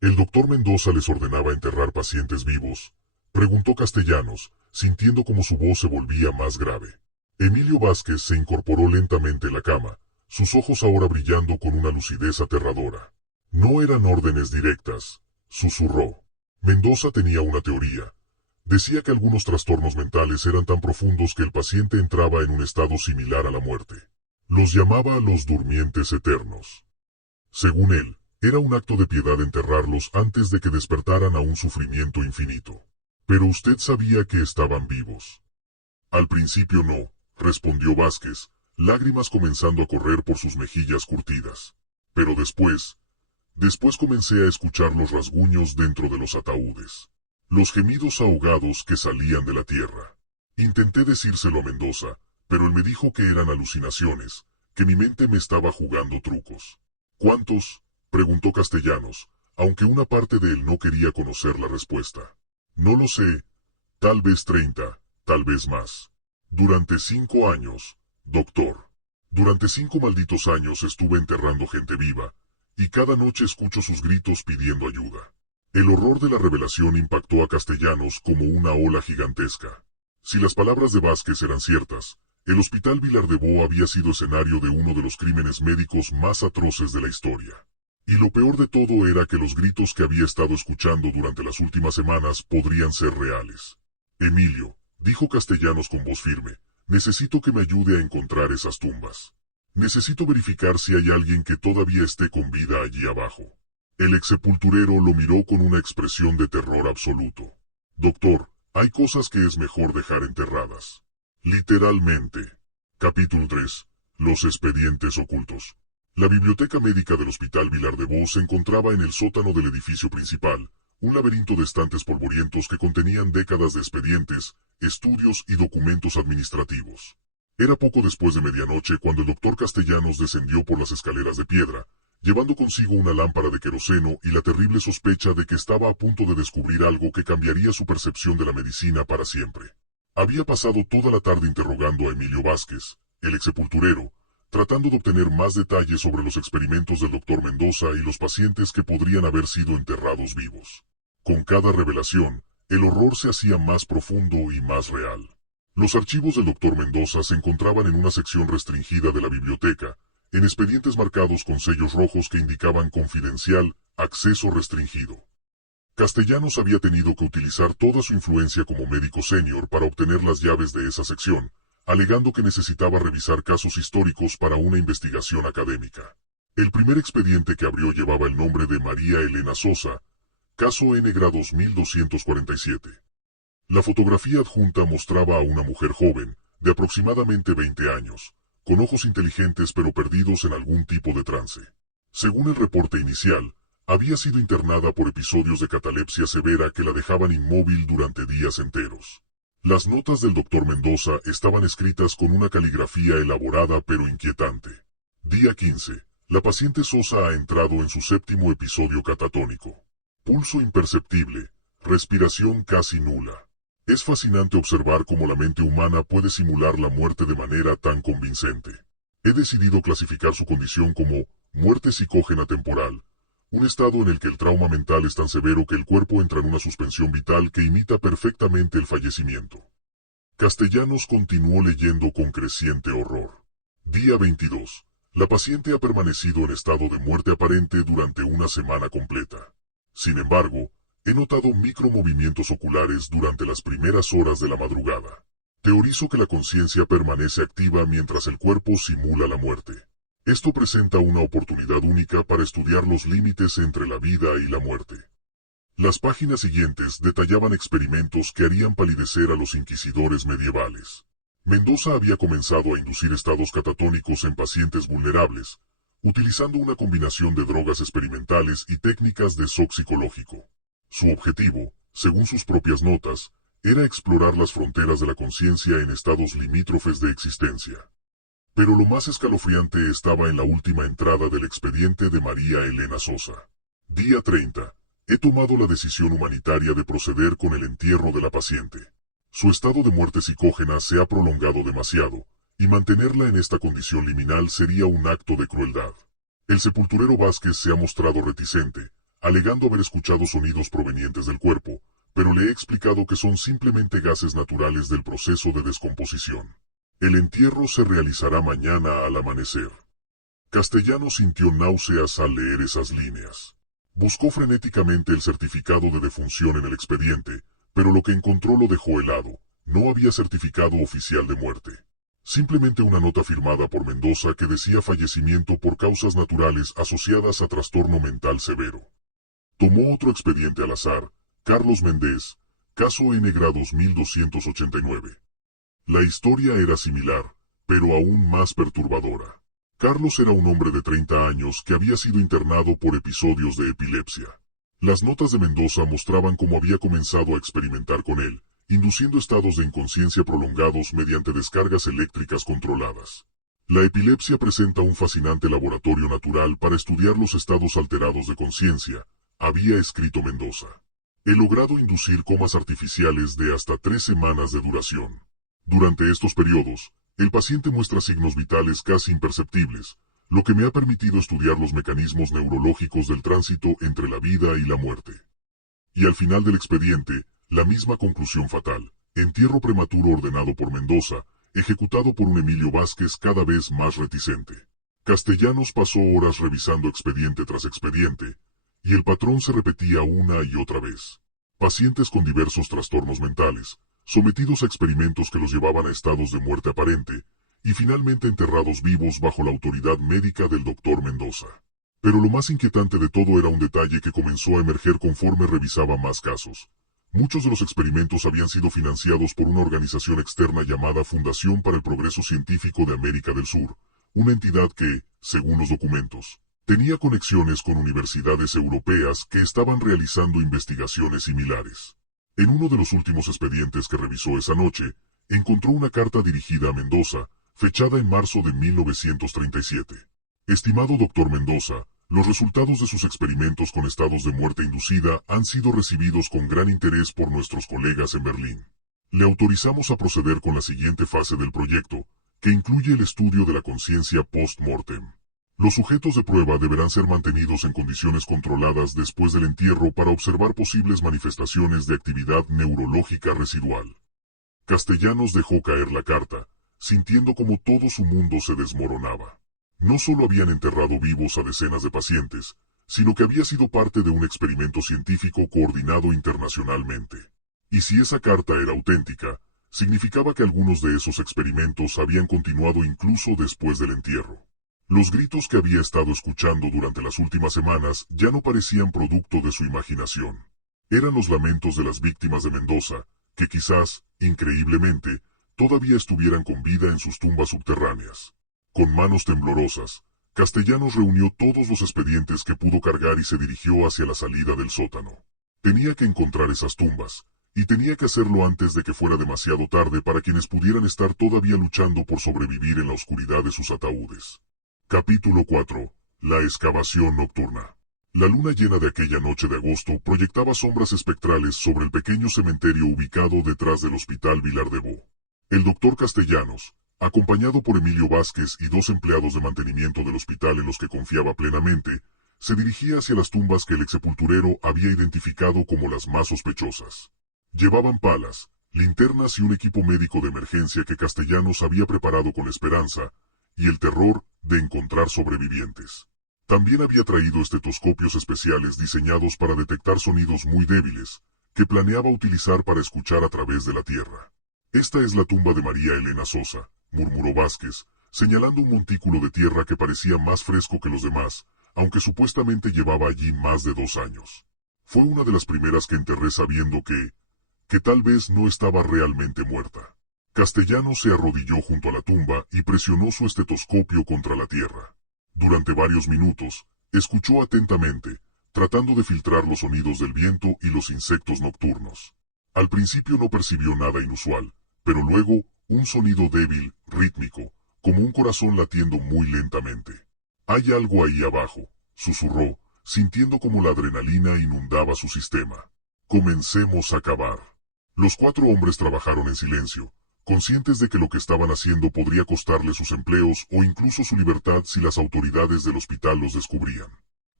¿El doctor Mendoza les ordenaba enterrar pacientes vivos?, preguntó Castellanos, sintiendo como su voz se volvía más grave. Emilio Vázquez se incorporó lentamente en la cama, sus ojos ahora brillando con una lucidez aterradora. No eran órdenes directas, susurró. Mendoza tenía una teoría. Decía que algunos trastornos mentales eran tan profundos que el paciente entraba en un estado similar a la muerte. Los llamaba los durmientes eternos. Según él, era un acto de piedad enterrarlos antes de que despertaran a un sufrimiento infinito. Pero usted sabía que estaban vivos. Al principio no, respondió Vázquez, lágrimas comenzando a correr por sus mejillas curtidas. Pero después comencé a escuchar los rasguños dentro de los ataúdes. Los gemidos ahogados que salían de la tierra. Intenté decírselo a Mendoza, pero él me dijo que eran alucinaciones, que mi mente me estaba jugando trucos. ¿Cuántos?, preguntó Castellanos, aunque una parte de él no quería conocer la respuesta. No lo sé, tal vez 30, tal vez más. Durante 5 años, doctor. Durante 5 malditos años estuve enterrando gente viva, y cada noche escucho sus gritos pidiendo ayuda. El horror de la revelación impactó a Castellanos como una ola gigantesca. Si las palabras de Vázquez eran ciertas, el Hospital Vilar de Bo había sido escenario de uno de los crímenes médicos más atroces de la historia. Y lo peor de todo era que los gritos que había estado escuchando durante las últimas semanas podrían ser reales. Emilio, dijo Castellanos con voz firme, necesito que me ayude a encontrar esas tumbas. Necesito verificar si hay alguien que todavía esté con vida allí abajo. El exsepulturero lo miró con una expresión de terror absoluto. Doctor, hay cosas que es mejor dejar enterradas. Literalmente. Capítulo 3. Los expedientes ocultos. La biblioteca médica del Hospital Vilar de Bo se encontraba en el sótano del edificio principal, un laberinto de estantes polvorientos que contenían décadas de expedientes, estudios y documentos administrativos. Era poco después de medianoche cuando el doctor Castellanos descendió por las escaleras de piedra, llevando consigo una lámpara de queroseno y la terrible sospecha de que estaba a punto de descubrir algo que cambiaría su percepción de la medicina para siempre. Había pasado toda la tarde interrogando a Emilio Vázquez, el exsepulturero, tratando de obtener más detalles sobre los experimentos del doctor Mendoza y los pacientes que podrían haber sido enterrados vivos. Con cada revelación, el horror se hacía más profundo y más real. Los archivos del Dr. Mendoza se encontraban en una sección restringida de la biblioteca, en expedientes marcados con sellos rojos que indicaban confidencial, acceso restringido. Castellanos había tenido que utilizar toda su influencia como médico senior para obtener las llaves de esa sección, alegando que necesitaba revisar casos históricos para una investigación académica. El primer expediente que abrió llevaba el nombre de María Elena Sosa, caso N-GRA 2247. La fotografía adjunta mostraba a una mujer joven, de aproximadamente 20 años, con ojos inteligentes pero perdidos en algún tipo de trance. Según el reporte inicial, había sido internada por episodios de catalepsia severa que la dejaban inmóvil durante días enteros. Las notas del Dr. Mendoza estaban escritas con una caligrafía elaborada pero inquietante. Día 15. La paciente Sosa ha entrado en su séptimo episodio catatónico. Pulso imperceptible, respiración casi nula. Es fascinante observar cómo la mente humana puede simular la muerte de manera tan convincente. He decidido clasificar su condición como muerte psicógena temporal, un estado en el que el trauma mental es tan severo que el cuerpo entra en una suspensión vital que imita perfectamente el fallecimiento. Castellanos continuó leyendo con creciente horror. Día 22. La paciente ha permanecido en estado de muerte aparente durante una semana completa. Sin embargo, he notado micromovimientos oculares durante las primeras horas de la madrugada. Teorizo que la conciencia permanece activa mientras el cuerpo simula la muerte. Esto presenta una oportunidad única para estudiar los límites entre la vida y la muerte. Las páginas siguientes detallaban experimentos que harían palidecer a los inquisidores medievales. Mendoza había comenzado a inducir estados catatónicos en pacientes vulnerables, utilizando una combinación de drogas experimentales y técnicas de shock psicológico. Su objetivo, según sus propias notas, era explorar las fronteras de la conciencia en estados limítrofes de existencia. Pero lo más escalofriante estaba en la última entrada del expediente de María Elena Sosa. Día 30. He tomado la decisión humanitaria de proceder con el entierro de la paciente. Su estado de muerte psicógena se ha prolongado demasiado, y mantenerla en esta condición liminal sería un acto de crueldad. El sepulturero Vázquez se ha mostrado reticente, alegando haber escuchado sonidos provenientes del cuerpo, pero le he explicado que son simplemente gases naturales del proceso de descomposición. El entierro se realizará mañana al amanecer. Castellanos sintió náuseas al leer esas líneas. Buscó frenéticamente el certificado de defunción en el expediente, pero lo que encontró lo dejó helado. No había certificado oficial de muerte. Simplemente una nota firmada por Mendoza que decía fallecimiento por causas naturales asociadas a trastorno mental severo. Tomó otro expediente al azar, Carlos Méndez, caso N-GRA 2289. La historia era similar, pero aún más perturbadora. Carlos era un hombre de 30 años que había sido internado por episodios de epilepsia. Las notas de Mendoza mostraban cómo había comenzado a experimentar con él, induciendo estados de inconsciencia prolongados mediante descargas eléctricas controladas. La epilepsia presenta un fascinante laboratorio natural para estudiar los estados alterados de conciencia, había escrito Mendoza. He logrado inducir comas artificiales de hasta 3 semanas de duración. Durante estos periodos, el paciente muestra signos vitales casi imperceptibles, lo que me ha permitido estudiar los mecanismos neurológicos del tránsito entre la vida y la muerte. Y al final del expediente, la misma conclusión fatal, entierro prematuro ordenado por Mendoza, ejecutado por un Emilio Vázquez cada vez más reticente. Castellanos pasó horas revisando expediente tras expediente, y el patrón se repetía una y otra vez. Pacientes con diversos trastornos mentales, sometidos a experimentos que los llevaban a estados de muerte aparente, y finalmente enterrados vivos bajo la autoridad médica del Dr. Mendoza. Pero lo más inquietante de todo era un detalle que comenzó a emerger conforme revisaba más casos. Muchos de los experimentos habían sido financiados por una organización externa llamada Fundación para el Progreso Científico de América del Sur, una entidad que, según los documentos, tenía conexiones con universidades europeas que estaban realizando investigaciones similares. En uno de los últimos expedientes que revisó esa noche, encontró una carta dirigida a Mendoza, fechada en marzo de 1937. Estimado Dr. Mendoza, los resultados de sus experimentos con estados de muerte inducida han sido recibidos con gran interés por nuestros colegas en Berlín. Le autorizamos a proceder con la siguiente fase del proyecto, que incluye el estudio de la conciencia post-mortem. Los sujetos de prueba deberán ser mantenidos en condiciones controladas después del entierro para observar posibles manifestaciones de actividad neurológica residual. Castellanos dejó caer la carta, sintiendo como todo su mundo se desmoronaba. No solo habían enterrado vivos a decenas de pacientes, sino que había sido parte de un experimento científico coordinado internacionalmente. Y si esa carta era auténtica, significaba que algunos de esos experimentos habían continuado incluso después del entierro. Los gritos que había estado escuchando durante las últimas semanas ya no parecían producto de su imaginación. Eran los lamentos de las víctimas de Mendoza, que quizás, increíblemente, todavía estuvieran con vida en sus tumbas subterráneas. Con manos temblorosas, Castellanos reunió todos los expedientes que pudo cargar y se dirigió hacia la salida del sótano. Tenía que encontrar esas tumbas, y tenía que hacerlo antes de que fuera demasiado tarde para quienes pudieran estar todavía luchando por sobrevivir en la oscuridad de sus ataúdes. Capítulo 4. La excavación nocturna. La luna llena de aquella noche de agosto proyectaba sombras espectrales sobre el pequeño cementerio ubicado detrás del Hospital Vilar de Bo. El doctor Castellanos, acompañado por Emilio Vázquez y 2 empleados de mantenimiento del hospital en los que confiaba plenamente, se dirigía hacia las tumbas que el exsepulturero había identificado como las más sospechosas. Llevaban palas, linternas y un equipo médico de emergencia que Castellanos había preparado con la esperanza y el terror de encontrar sobrevivientes. También había traído estetoscopios especiales diseñados para detectar sonidos muy débiles, que planeaba utilizar para escuchar a través de la tierra. Esta es la tumba de María Elena Sosa, murmuró Vázquez, señalando un montículo de tierra que parecía más fresco que los demás, aunque supuestamente llevaba allí más de 2 años. Fue una de las primeras que enterré sabiendo que tal vez no estaba realmente muerta. Castellanos se arrodilló junto a la tumba y presionó su estetoscopio contra la tierra. Durante varios minutos, escuchó atentamente, tratando de filtrar los sonidos del viento y los insectos nocturnos. Al principio no percibió nada inusual, pero luego, un sonido débil, rítmico, como un corazón latiendo muy lentamente. «Hay algo ahí abajo», susurró, sintiendo como la adrenalina inundaba su sistema. «Comencemos a cavar». Los 4 hombres trabajaron en silencio, conscientes de que lo que estaban haciendo podría costarle sus empleos o incluso su libertad si las autoridades del hospital los descubrían.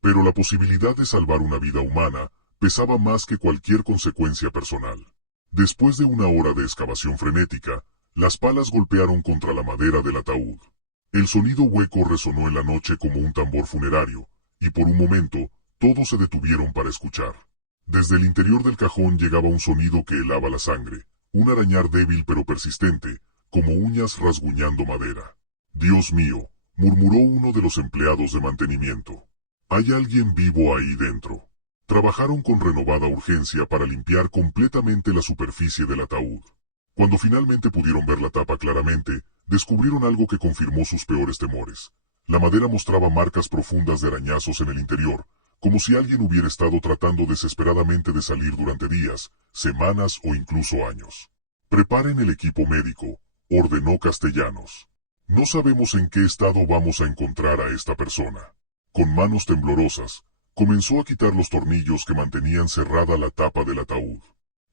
Pero la posibilidad de salvar una vida humana pesaba más que cualquier consecuencia personal. Después de 1 hora de excavación frenética, las palas golpearon contra la madera del ataúd. El sonido hueco resonó en la noche como un tambor funerario, y por un momento, todos se detuvieron para escuchar. Desde el interior del cajón llegaba un sonido que helaba la sangre, un arañar débil pero persistente, como uñas rasguñando madera. «Dios mío», murmuró uno de los empleados de mantenimiento. «Hay alguien vivo ahí dentro». Trabajaron con renovada urgencia para limpiar completamente la superficie del ataúd. Cuando finalmente pudieron ver la tapa claramente, descubrieron algo que confirmó sus peores temores. La madera mostraba marcas profundas de arañazos en el interior, como si alguien hubiera estado tratando desesperadamente de salir durante días, semanas o incluso años. «Preparen el equipo médico», ordenó Castellanos. «No sabemos en qué estado vamos a encontrar a esta persona». Con manos temblorosas, comenzó a quitar los tornillos que mantenían cerrada la tapa del ataúd.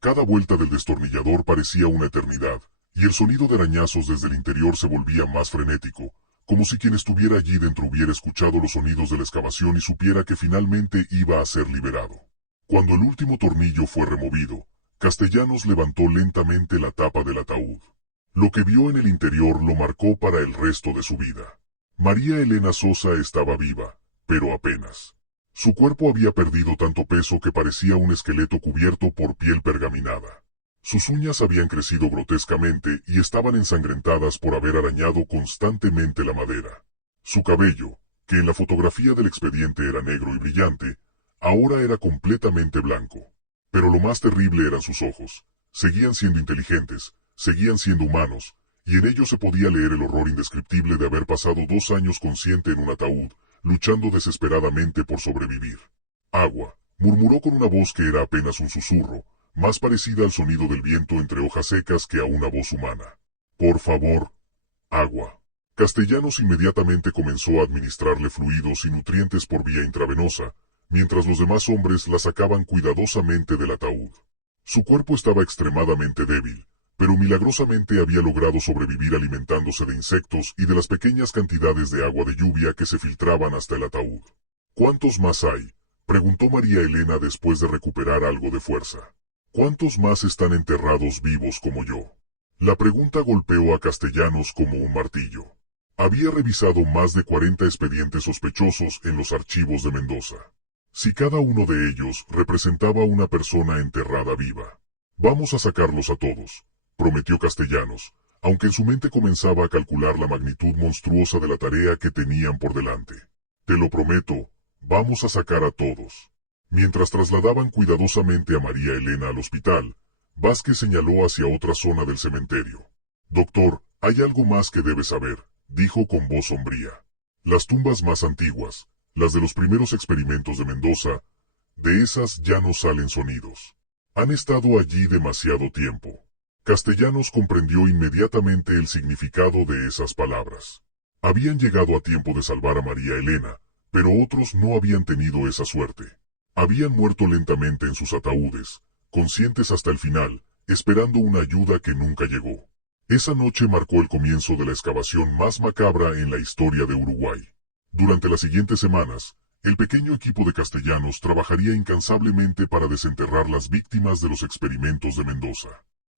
Cada vuelta del destornillador parecía una eternidad, y el sonido de arañazos desde el interior se volvía más frenético, como si quien estuviera allí dentro hubiera escuchado los sonidos de la excavación y supiera que finalmente iba a ser liberado. Cuando el último tornillo fue removido, Castellanos levantó lentamente la tapa del ataúd. Lo que vio en el interior lo marcó para el resto de su vida. María Elena Sosa estaba viva, pero apenas. Su cuerpo había perdido tanto peso que parecía un esqueleto cubierto por piel pergaminada. Sus uñas habían crecido grotescamente y estaban ensangrentadas por haber arañado constantemente la madera. Su cabello, que en la fotografía del expediente era negro y brillante, ahora era completamente blanco. Pero lo más terrible eran sus ojos. Seguían siendo inteligentes, seguían siendo humanos, y en ellos se podía leer el horror indescriptible de haber pasado 2 años consciente en un ataúd, luchando desesperadamente por sobrevivir. «Agua», murmuró con una voz que era apenas un susurro, más parecida al sonido del viento entre hojas secas que a una voz humana. «Por favor, agua». Castellanos inmediatamente comenzó a administrarle fluidos y nutrientes por vía intravenosa, mientras los demás hombres la sacaban cuidadosamente del ataúd. Su cuerpo estaba extremadamente débil, pero milagrosamente había logrado sobrevivir alimentándose de insectos y de las pequeñas cantidades de agua de lluvia que se filtraban hasta el ataúd. «¿Cuántos más hay?», preguntó María Elena después de recuperar algo de fuerza. «¿Cuántos más están enterrados vivos como yo?». La pregunta golpeó a Castellanos como un martillo. Había revisado más de 40 expedientes sospechosos en los archivos de Mendoza. Si cada uno de ellos representaba una persona enterrada viva. Vamos a sacarlos a todos, prometió Castellanos, aunque en su mente comenzaba a calcular la magnitud monstruosa de la tarea que tenían por delante. Te lo prometo, vamos a sacar a todos. Mientras trasladaban cuidadosamente a María Elena al hospital, Vázquez señaló hacia otra zona del cementerio. Doctor, hay algo más que debe saber, dijo con voz sombría. Las tumbas más antiguas, las de los primeros experimentos de Mendoza, de esas ya no salen sonidos. Han estado allí demasiado tiempo. Castellanos comprendió inmediatamente el significado de esas palabras. Habían llegado a tiempo de salvar a María Elena, pero otros no habían tenido esa suerte. Habían muerto lentamente en sus ataúdes, conscientes hasta el final, esperando una ayuda que nunca llegó. Esa noche marcó el comienzo de la excavación más macabra en la historia de Uruguay. Durante las siguientes semanas, el pequeño equipo de Castellanos trabajaría incansablemente para desenterrar las víctimas de los experimentos de Mendoza.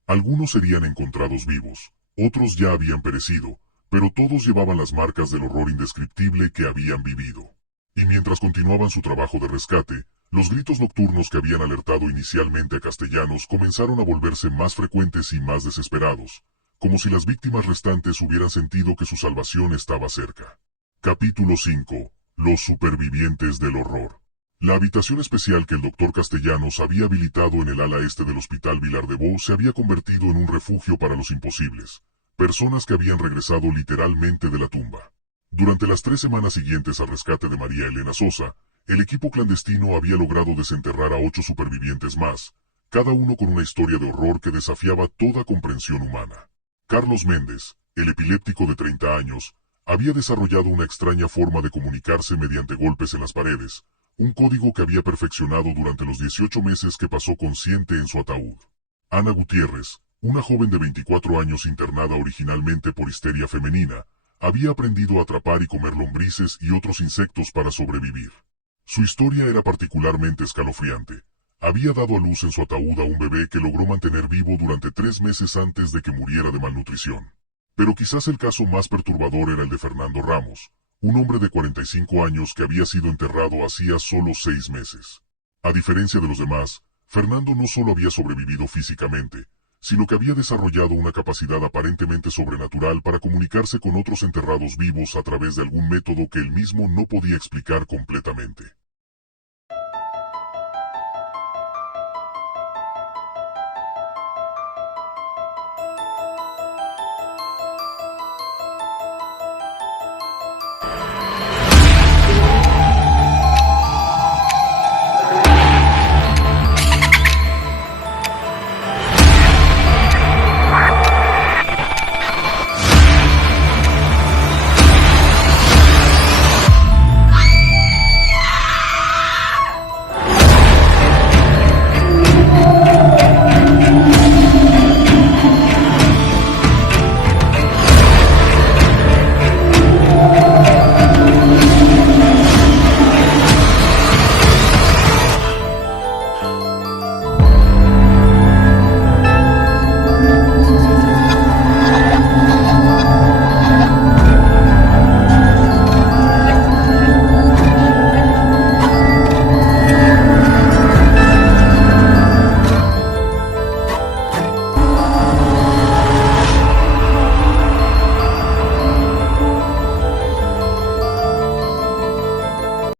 Algunos serían encontrados vivos, otros ya habían perecido, pero todos llevaban las marcas del horror indescriptible que habían vivido. Y mientras continuaban su trabajo de rescate, los gritos nocturnos que habían alertado inicialmente a Castellanos comenzaron a volverse más frecuentes y más desesperados, como si las víctimas restantes hubieran sentido que su salvación estaba cerca. Capítulo 5. Los supervivientes del horror. La habitación especial que el doctor Castellanos había habilitado en el ala este del Hospital Vilar de Bo se había convertido en un refugio para los imposibles, personas que habían regresado literalmente de la tumba. Durante las 3 semanas siguientes al rescate de María Elena Sosa, el equipo clandestino había logrado desenterrar a 8 supervivientes más, cada uno con una historia de horror que desafiaba toda comprensión humana. Carlos Méndez, el epiléptico de 30 años, había desarrollado una extraña forma de comunicarse mediante golpes en las paredes, un código que había perfeccionado durante los 18 meses que pasó consciente en su ataúd. Ana Gutiérrez, una joven de 24 años internada originalmente por histeria femenina, había aprendido a atrapar y comer lombrices y otros insectos para sobrevivir. Su historia era particularmente escalofriante. Había dado a luz en su ataúd a un bebé que logró mantener vivo durante 3 meses antes de que muriera de malnutrición. Pero quizás el caso más perturbador era el de Fernando Ramos, un hombre de 45 años que había sido enterrado hacía solo 6 meses. A diferencia de los demás, Fernando no solo había sobrevivido físicamente, sino que había desarrollado una capacidad aparentemente sobrenatural para comunicarse con otros enterrados vivos a través de algún método que él mismo no podía explicar completamente.